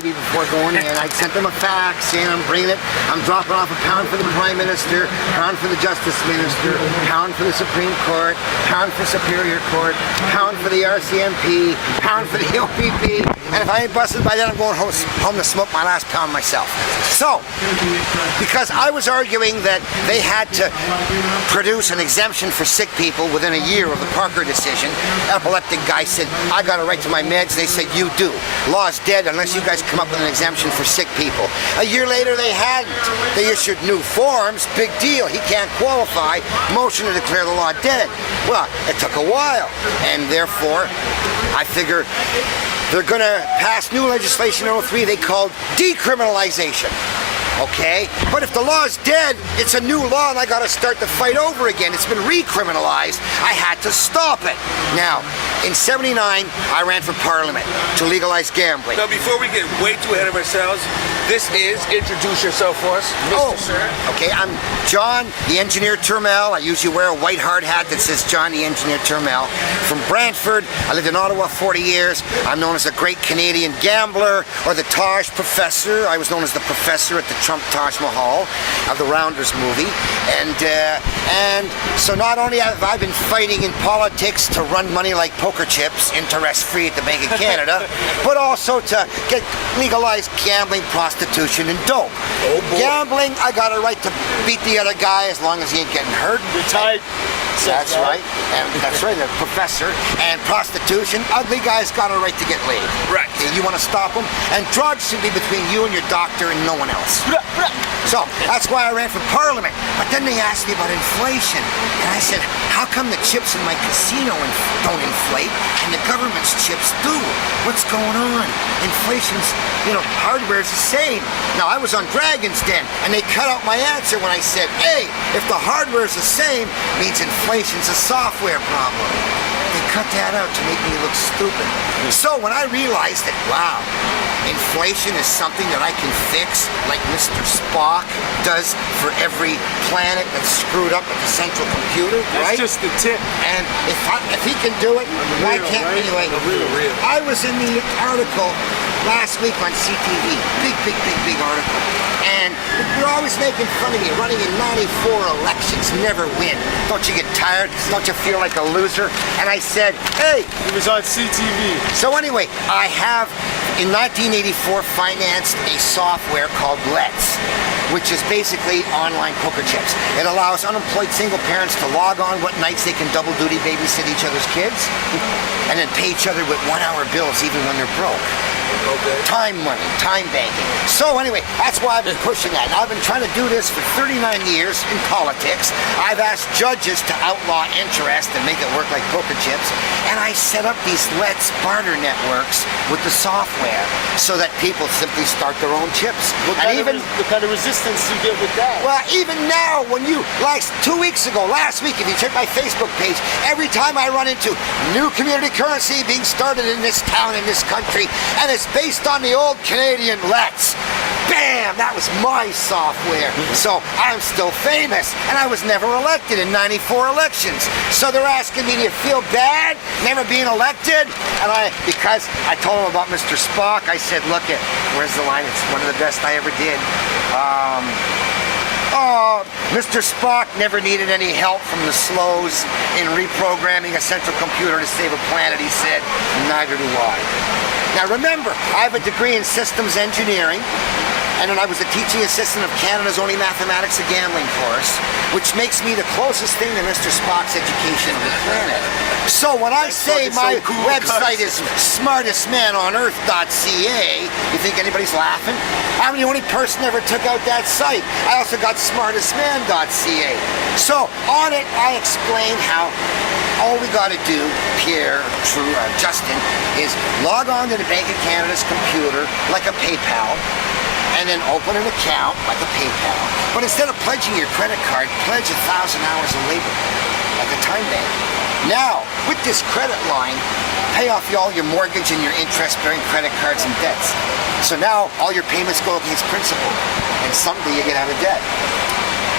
Before going in, I sent them a fax saying I'm bringing it. I'm dropping off a pound for the Prime Minister, pound for the Justice Minister, pound for the Supreme Court, pound for Superior Court, pound for the RCMP, pound for the OPP, and if I ain't busted by then, I'm going home to smoke my last pound myself. So, because I was arguing that they had to produce an exemption for sick people within a year of the Parker decision, epileptic guy said, I got a right to my meds. They said, you do. Law's dead unless you guys come up with an exemption for sick people. A year later, they hadn't. They issued new forms. Big deal. He can't qualify. Motion to declare the law dead. Well, it took a while, and therefore, I figure they're going to pass new legislation in '03 they called decriminalization. Okay? But if the law's dead, it's a new law and I gotta start the fight over again. It's been recriminalized. I had to stop it. Now, in '79, I ran for Parliament to legalize gambling. Now, before we get way too ahead of ourselves, introduce yourself for us, Mr. Sir. Okay, I'm John, the Engineer Turmel. I usually wear a white hard hat that says John, the Engineer Turmel. From Brantford, I lived in Ottawa 40 years. I'm known as the Great Canadian Gambler or the Taj Professor. I was known as the Professor at the Trump Taj Mahal of the Rounders movie. And so not only have I been fighting in politics to run money like poker chips, interest-free at the Bank of Canada, but also to get legalized gambling, prostitution, and dope. Oh boy. Gambling, I got a right to beat the other guy as long as he ain't getting hurt. Retired. That's right. And that's right, the Professor. And prostitution, ugly guys got a right to get laid. Right. Okay, you want to stop them? And drugs should be between you and your doctor and no one else. So, that's why I ran for Parliament. But then they asked me about inflation. And I said, how come the chips in my casino don't inflate and the government's chips do? What's going on? Inflation's, hardware's the same. Now, I was on Dragon's Den, and they cut out my answer when I said, hey, if the hardware's the same, means inflation's a software problem. They cut that out to make me look stupid. So when I realized that, wow, inflation is something that I can fix, like Mr. Spock does for every planet that's screwed up at the central computer, right? That's just the tip. And if he can do it, why can't anyway? I was in the article last week on CTV. Big article. And they're always making fun of me, running in 94 elections, never win. Don't you get tired? Don't you feel like a loser? And I said, hey. It was on CTV. So anyway, I have, in 1984, financed a software called Th3, which is basically online poker chips. It allows unemployed single parents to log on what nights they can double duty babysit each other's kids, and then pay each other with 1-hour bills even when they're broke. Okay. Time money, time banking. So anyway, that's why I've been pushing that. Now, I've been trying to do this for 39 years in politics. I've asked judges to outlaw interest and make it work like poker chips. And I set up these Th3 barter networks with the software so that people simply start their own chips. What kind of resistance do you get with that? Well, even now, when like 2 weeks ago, last week, if you check my Facebook page, every time I run into new community currency being started in this town, in this country, and it's based on the old Canadian Th3. Bam! That was my software. So I'm still famous, and I was never elected in 94 elections. So they're asking me, do you feel bad never being elected? And because I told them about Mr. Spock, I said, look it, where's the line? It's one of the best I ever did. Mr. Spock never needed any help from the slows in reprogramming a central computer to save a planet, he said. Neither do I. Now remember, I have a degree in systems engineering, and then I was a teaching assistant of Canada's only mathematics and gambling course, which makes me the closest thing to Mr. Spock's education of the planet. So when I say my website is smartestmanonearth.ca, you think anybody's laughing? I'm the only person that ever took out that site. I also got smartestman.ca. So on it, I explain how all we got to do, Justin, is log on to the Bank of Canada's computer like a PayPal, and then open an account like a PayPal. But instead of pledging your credit card, pledge 1,000 hours of labor, like a time bank. Now, with this credit line, pay off all your mortgage and your interest-bearing credit cards and debts. So now all your payments go against principal, and someday you get out of debt.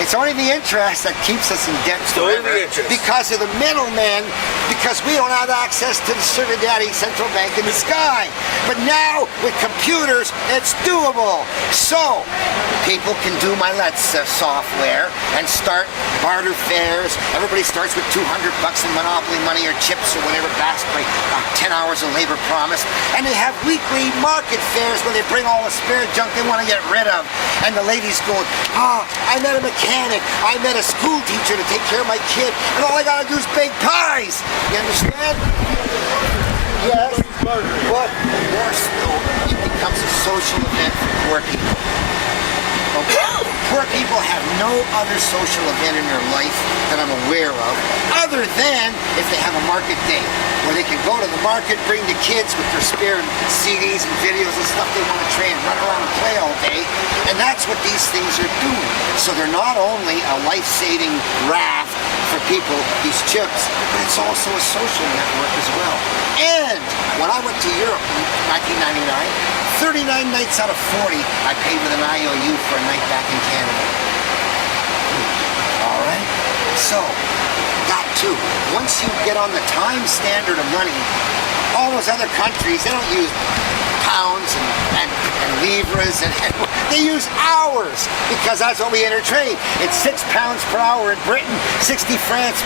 It's only the interest that keeps us in debt only forever. the interest. Because of the middlemen, because we don't have access to the sugar daddy central bank in the sky. But now, with computers, it's doable. So, people can do my Let's software and start barter fairs. Everybody starts with $200 in Monopoly money or chips or whatever, backed by 10 hours of labor promised. And they have weekly market fairs where they bring all the spare junk they want to get rid of. And the ladies going, I met a mechanic, I met a school teacher to take care of my kid, and all I gotta do is bake pies. You understand? Yes. But more still, it becomes a social event for poor people. Okay? Poor people have no other social event in their life that I'm aware of, other than if they have a market day, where they can go to the market, bring the kids with their spare CDs and videos and stuff they want to trade, run around and play all day, and that's what these things are doing. So they're not only a life-saving raft for people, these chips, but it's also a social network as well. And when I went to Europe in 1999, 39 nights out of 40, I paid with an IOU for a night back in Canada. All right? So, that too. Once you get on the time standard of money, all those other countries, they don't use pounds and livres, and they use hours, because that's what we intertrade. It's 6 pounds per hour in Britain, 60 francs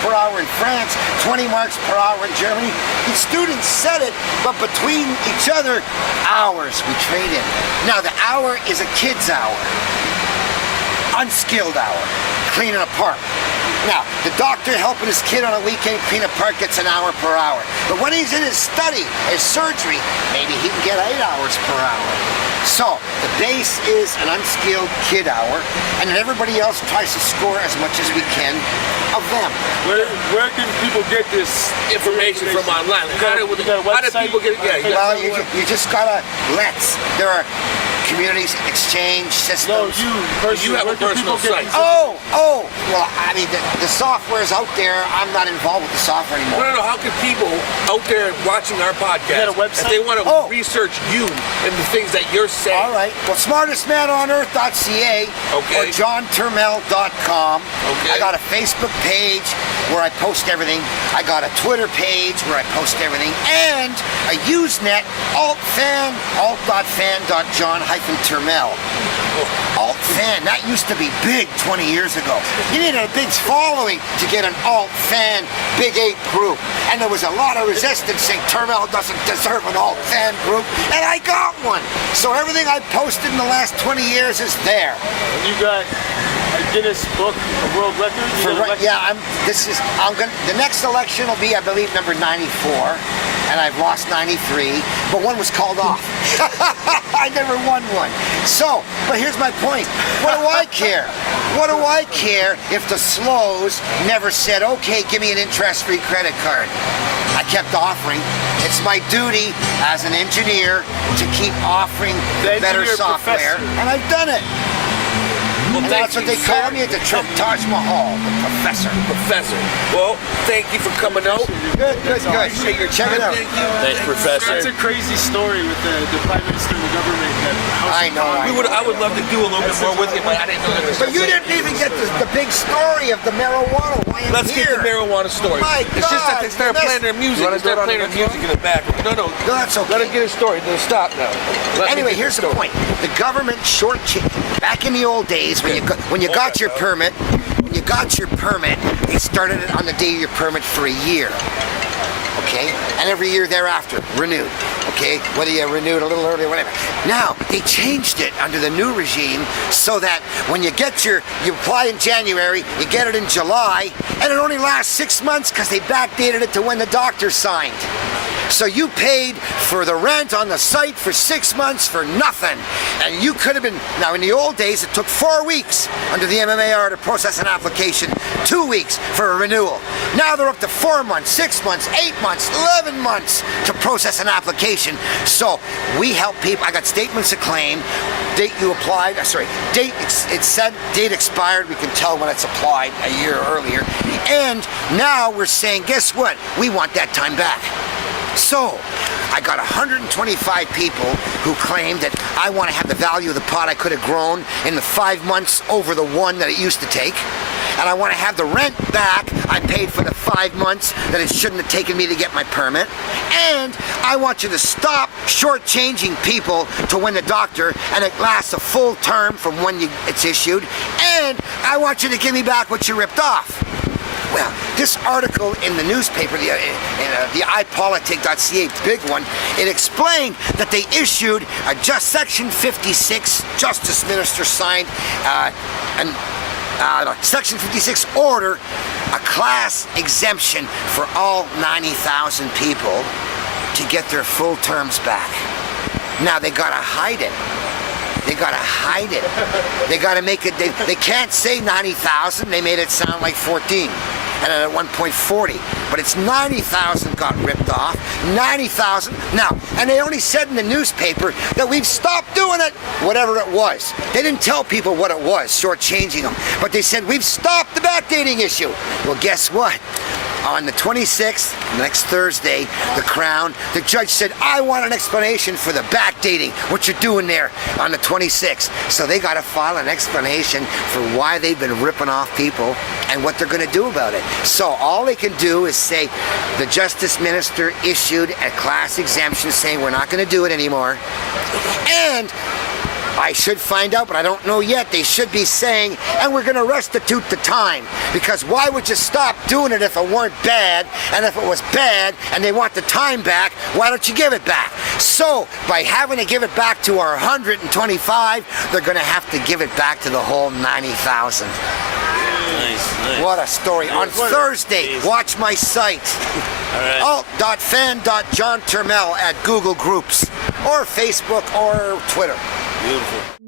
per hour in France, 20 marks per hour in Germany. The students said it, but between each other, hours we trade in. Now the hour is a kid's hour, unskilled hour, cleaning a park. Now, the doctor helping his kid on a weekend clean a park gets an hour per hour. But when he's in his study, his surgery, maybe he can get 8 hours per hour. So, the base is an unskilled kid hour, and then everybody else tries to score as much as we can of them. Where can people get this Information from online. How do people get it? Yeah, Well, you just gotta there are communities exchange systems. No, you have a personal site. Oh, well, I mean, the software is out there. I'm not involved with the software anymore. No. How can people out there watching our podcast, You got a website? if they want to research you and the things that you're saying? All right. Well, smartestmanonearth.ca or johnturmel.com. Okay. I got a Facebook page where I post everything. I got a Twitter page where I post everything. And a Usenet, alt.fan.john-turmel. Alt-fan, that used to be big 20 years ago. You needed a big following to get an alt-fan Big 8 group. And there was a lot of resistance saying Turmel doesn't deserve an alt-fan group. And I got one. So everything I posted in the last 20 years is there. And you got a Guinness Book of World Records? The next election will be, I believe, number 94. And I've lost 93, but one was called off. I never won one. So, but here's my point. What do I care? What do I care if the slows never said, okay, give me an interest-free credit card? I kept offering. It's my duty as an engineer to keep offering better software, and I've done it. Well, and that's what they call me at the Taj Mahal, the professor. Professor. Well, thank you for coming out. Good. Check it out. Thank you. Thanks, Professor. That's a crazy story with the Prime Minister and the government. I know. I would love to do a little bit more with you, but I didn't know that. But you didn't even get the big story of the marijuana. Why I'm Let's here. get the marijuana story. My It's just that they started God, playing their music. They started playing their music in the back. No, that's okay. Let him get his story. No, stop now. Anyway, here's the point. The government back in the old days when you got your permit, they started it on the day of your permit for a year. Okay? And every year thereafter, renewed. Okay? Whether you renewed a little earlier, whatever. Now, they changed it under the new regime so that when you apply in January, you get it in July, and it only lasts 6 months because they backdated it to when the doctor signed. So you paid for the rent on the site for 6 months for nothing. And you could have been, now in the old days it took 4 weeks under the MMAR to process an application, 2 weeks for a renewal. Now they're up to 4 months, 6 months, 8 months, 11 months to process an application. So we help people, I got statements of claim, date you applied, date, it said date expired, we can tell when it's applied a year earlier. And now we're saying, guess what? We want that time back. So, I got 125 people who claimed that I want to have the value of the pot I could have grown in the 5 months over the one that it used to take. And I want to have the rent back I paid for the 5 months that it shouldn't have taken me to get my permit. And I want you to stop shortchanging people to win the doctor, and it lasts a full term from when it's issued. And I want you to give me back what you ripped off. Well, this article in the newspaper, the ipolitic.ca, big one, it explained that they issued a Section 56 Justice Minister signed Section 56 order, a class exemption for all 90,000 people to get their full terms back. Now they gotta hide it. They gotta hide it. They gotta make it, they can't say 90,000, they made it sound like 14. And at one point 40, but it's 90,000 got ripped off, 90,000. Now, and they only said in the newspaper that we've stopped doing it, whatever it was. They didn't tell people what it was, shortchanging them, but they said we've stopped the backdating issue. Well, guess what? On the 26th, next Thursday, the Crown, the judge said, I want an explanation for the backdating, what you're doing there on the 26th. So they got to file an explanation for why they've been ripping off people and what they're going to do about it. So all they can do is say the Justice Minister issued a class exemption saying we're not going to do it anymore. And I should find out, but I don't know yet. They should be saying, and we're going to restitute the time. Because why would you stop doing it if it weren't bad? And if it was bad and they want the time back, why don't you give it back? So, by having to give it back to our 125, they're going to have to give it back to the whole 90,000. Nice. What a story. On Thursday, watch my site. Alright. alt.fan.John Turmel at Google Groups or Facebook or Twitter. Beautiful.